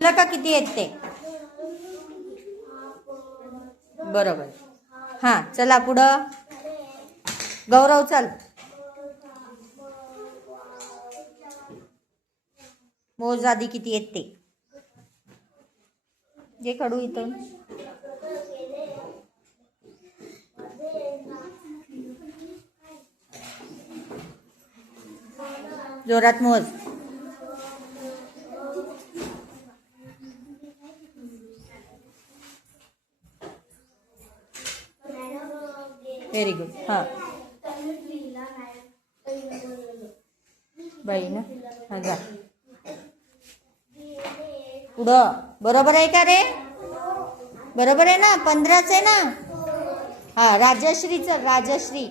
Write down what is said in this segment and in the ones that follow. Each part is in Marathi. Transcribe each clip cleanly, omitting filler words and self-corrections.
तुला का किती आहेत ते? बरोबर. हा चला पुढं. गौरव चल. मोज आधी किती आहेत ते. जे खडू इथून. जोरात मोज. Very good. हां बाई ना. हा जा पुढं. बरोबर आहे का रे? बरोबर आहे ना? 15च आहे ना? हा राजश्रीच. राजश्री.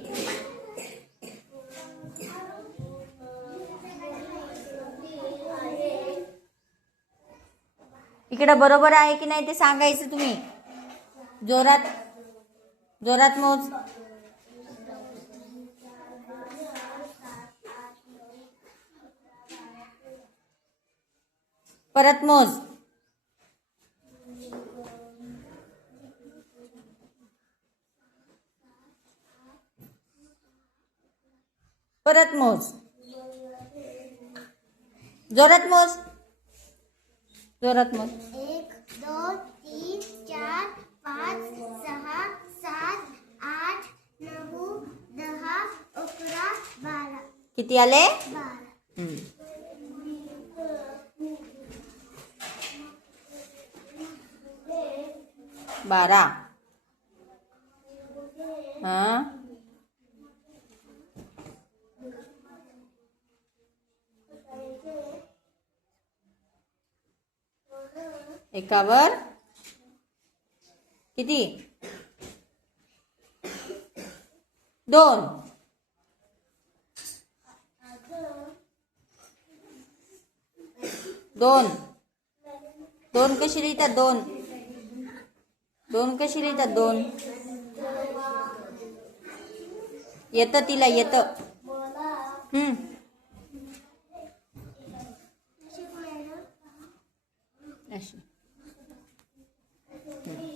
इकडे बरोबर आहे की नाही ते सांगायचं तुम्ही. जोरात जोरात मोज. परत मोज. परत मोज. जोरात मोज. जोरात मोज. 1 2 3 4 5 6 7 8 9 10 11 12. किती आले? 12. 12. हा एकावर किती? 2. 2. 2 कशी लिहितात? 2 2 कशी लिहितात? 2 येतं तिला येतं.